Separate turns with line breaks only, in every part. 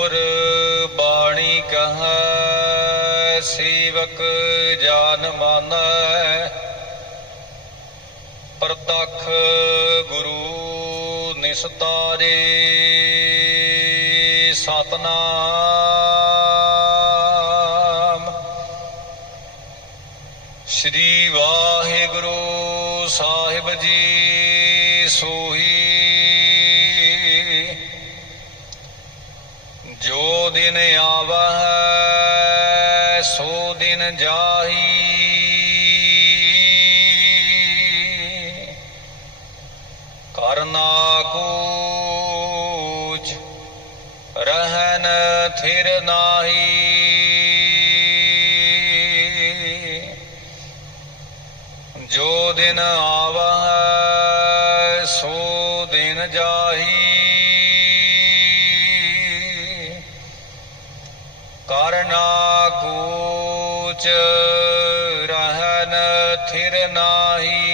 ਗੁਰ ਬਾਣੀ ਕਹੈ, ਸੇਵਕ ਜਾਨ ਮਾਨੈ। ਪ੍ਰਤਖ ਗੁਰੂ ਨਿਸਤਾਰੇ ਸਤਨਾਮ। ਸ੍ਰੀ ਵਾਹਿਗੁਰੂ ਸਾਹਿਬ ਜੀ, ਸੋਹੀ ਦਿਨ ਆਵਹਿ ਸੋ ਦਿਨ ਜਾਹੀ। ਕਰਨਾ ਕੂਚ ਰਹਿਨ ਥਿਰ ਨਾਹੀ। ਜੋ ਦਿਨ ਆਵਹਿ, ਸੋ ਦਿਨ ਜਾਹੀ। ਕਰਨਾ ਕੂਚ ਰਹਿਨ ਥਿਰ ਨਾਹੀ।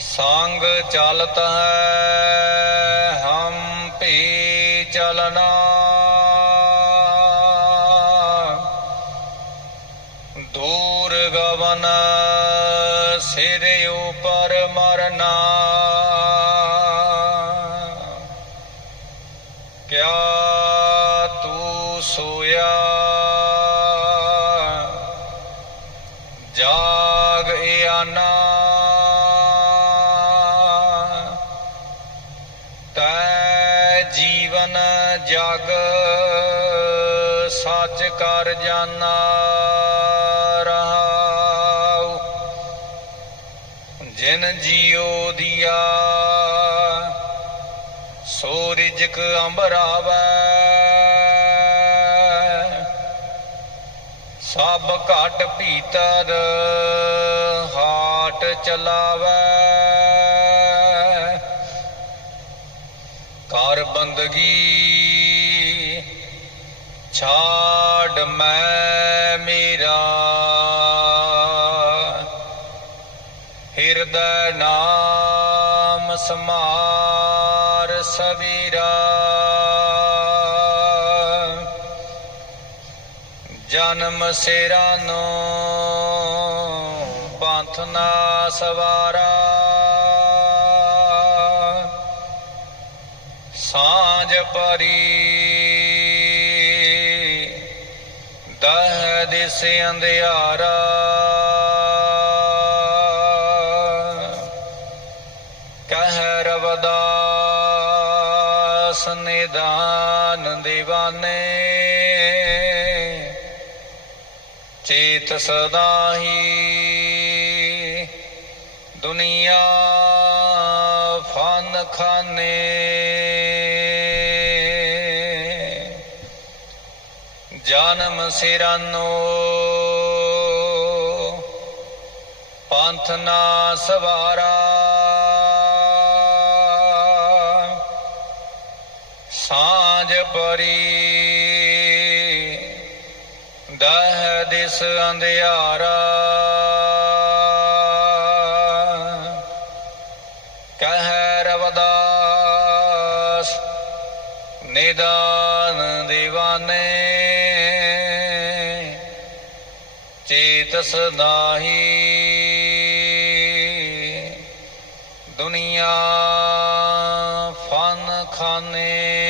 ਸੰਗ ਚਲਤ ਹੈ ਹਮ ਭੀ ਚਲਨਾ ਦੂਰ ਗਵਨ ਸਿਰ ਉਪਰ ਜਗ ਸੱਚ ਕਰ ਜਾਣਾ ਰਹਾਉ। ਜਿਨ ਜੀਉ ਦੀਆ, ਸੋ ਰਿਜਕ ਅੰਬਰਾਵੈ ਸਭ ਘਟ ਭੀਤਰ ਹਾਟ ਚਲਾਵੈ। ਕਰ ਬੰਦਗੀ ਛਾੜ ਮੈਂ ਮੇਰਾ। ਹਿਰਦੈ ਨਾਮ ਸਮਾਰ ਸਵੀਰਾ। ਜਨਮ ਸਿਰਾਨੋ ਪੰਥ ਨਾ ਸਵਾਰਾ। ਸਾਂਝ ਪਰੀ ਦਹ ਦਿਸ ਅੰਧਿਆਰਾ ਕਹਿ ਰਵਦਾਸ ਨਿਦਾਨ دیਵਾਨੇ ਚੇਤ ਸਦਾ ਹੀ ਦੁਨੀਆ ਫਨ ਖਾਨੇ। ਜਨਮ ਸਿਰਾਨੋ। ਪੰਥ ਨਾ ਸਵਾਰਾ। ਸਾਂਝ ਪਰੀ। ਦਹ ਦਿਸ ਅੰਧਿਆਰਾ। ਚੇਤਸ ਨਾਹੀ। ਦੁਨੀਆ ਫਨ ਖਾਨੇ।